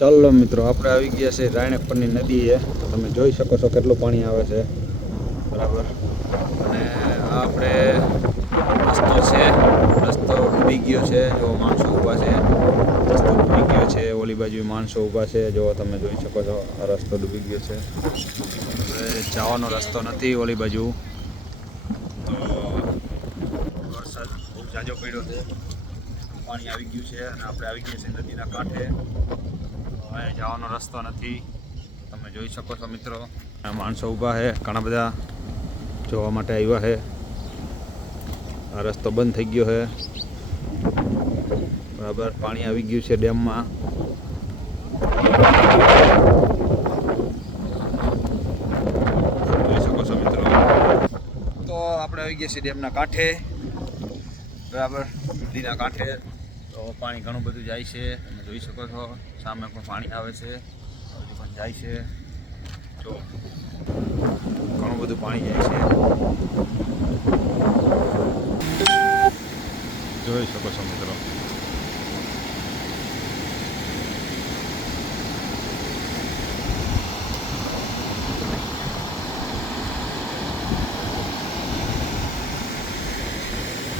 ચાલો મિત્રો, આપણે આવી ગયા છે રાયણપરની નદીએ. તમે જોઈ શકો છો કેટલું પાણી આવે છે. બરાબર. અને આપણે રસ્તો છે. રસ્તો ડૂબી ગયો છે. જો માણસો ઊભા છે. રસ્તો ડૂબી ગયો છે. ઓલી બાજુ માણસો ઊભા છે. જો તમે જોઈ શકો છો, આ રસ્તો ડૂબી ગયો છે. હવે જવાનો રસ્તો નથી ઓલી બાજુ. તો વરસાદ બહુ જાજો પડ્યો છે. પાણી આવી ગયું છે અને આપણે આવી ગયા છીએ નદીના કાંઠે. હવે જવાનો રસ્તો નથી. તમે જોઈ શકો છો મિત્રો માણસો ઊભા છે, ઘણા બધા જોવા માટે આવ્યા છે. આ રસ્તો બંધ થઈ ગયો છે. બરાબર, પાણી આવી ગયું છે ડેમમાં. જોઈ શકો છો મિત્રો. તો આપણે આવી ગયા છીએ ડેમના કાંઠે. બરાબર, નદીના કાંઠે. તો પાણી ઘણું બધું જાય છે. તમે જોઈ શકો છો, સામે પણ પાણી આવે છે. હજુ પણ જાય છે. જો ઘણું બધું પાણી જાય છે. જોઈ શકો છો મિત્રો.